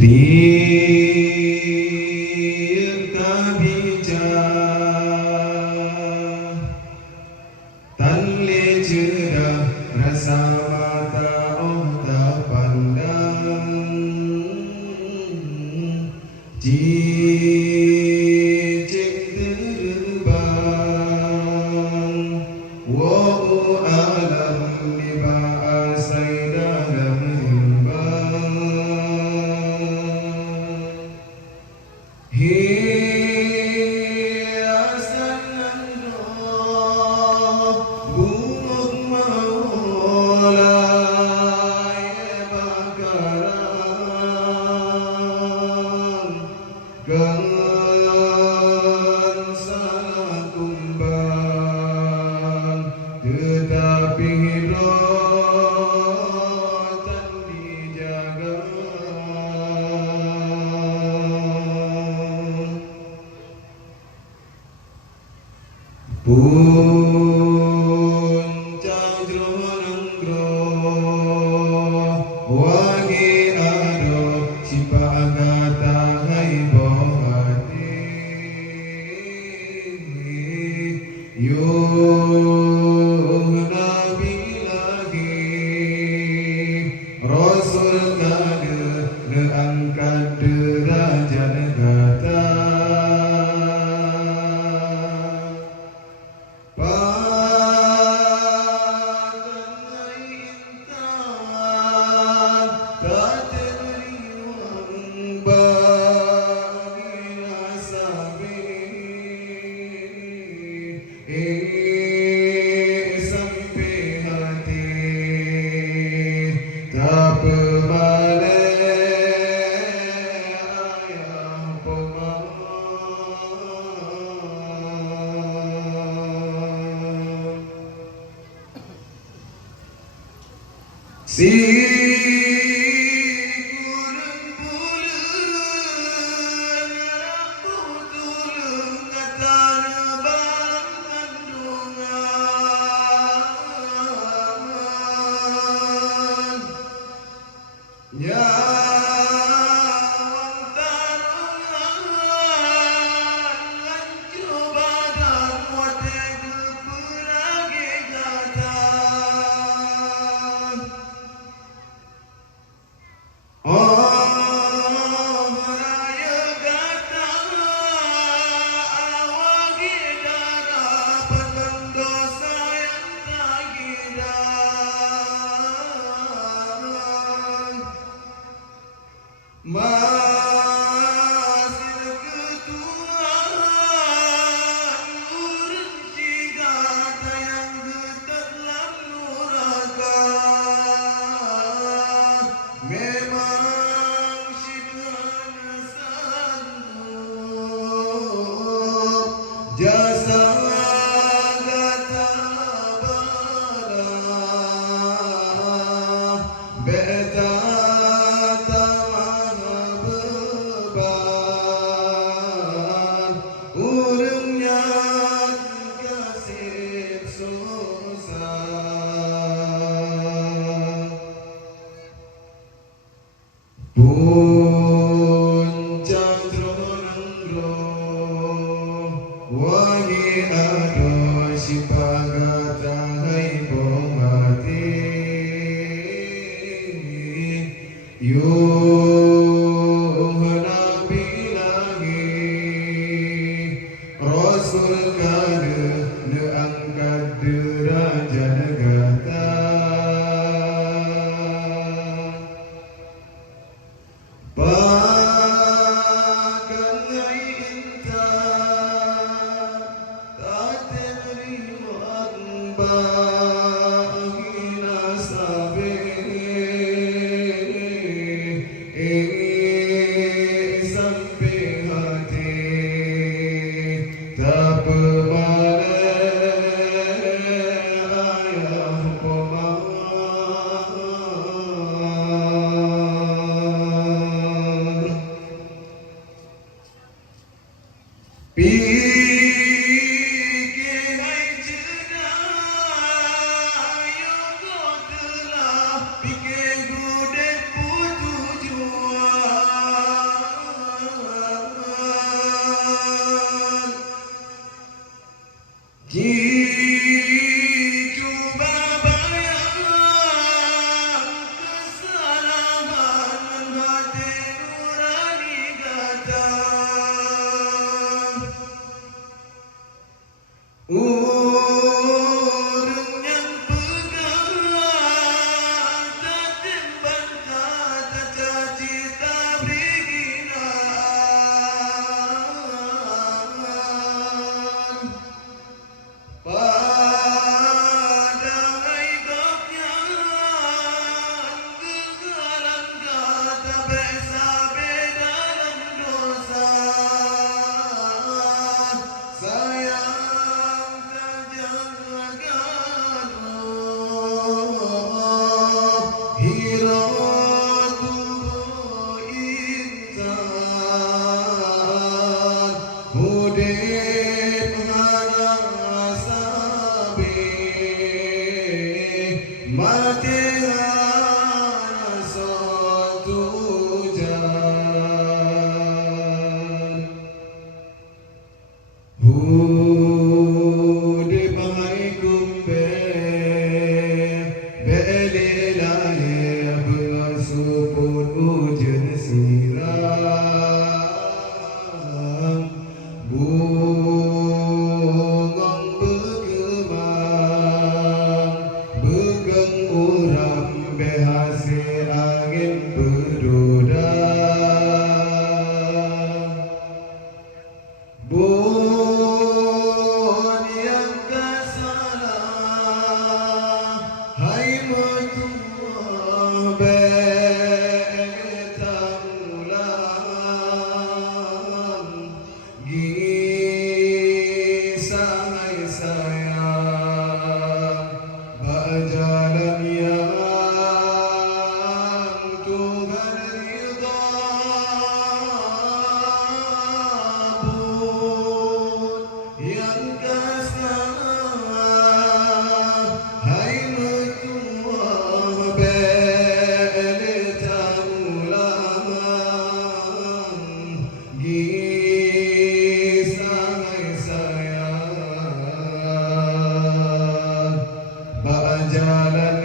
Kriya kabija tanle cerah rasa mata tak pandang cicik terbang wa'u alam dibahasai dalam himbang hiasan roh bunguk maulai bakaran kan salah kumbang tetapi roh tak dijaga puncak jronang wagi ado sipagata haibo hati yung nabi lagi rasul kader neangkat derajat negata sampai hati tak berbalik ayah pemaham si kurang bulan aku tulung katan bang kandungan nyawang taruhan coba dan wate beragi katan raya gata awagi darah penuh dosa yang tak hilang masih ketuaan urun cigata yang getarlah nuraka memang sederhana sanggup jasa gata barang beta beban urungnya kasih susah puncak jronang wagi ado sipagata haibo hati yung nabi lagi rasul kader neangkat derajat negata bahkan intan tak terima bagi nasabe sampai hati tak berbalik ayah pemaham pikir hai cerah Coba bayang kesalahan hati nurani datang. Urung yang pegang tatimban kata cita beriginaan. Padang aibnya gegalan kata besabe dalam dosa. Sayang terjagakan hiratuh insan hudib harasabi mati hana satu jan hudib hai kumbe belilale bersupun ujen siram bungong bergemang begeng uram behasi angin berduda bun yang kesalah hai metua betamulang gisah hai sayang berjalan yang Tuhan ridha pun yang kesalah hai metua betamulang gisah hai sayang berjalan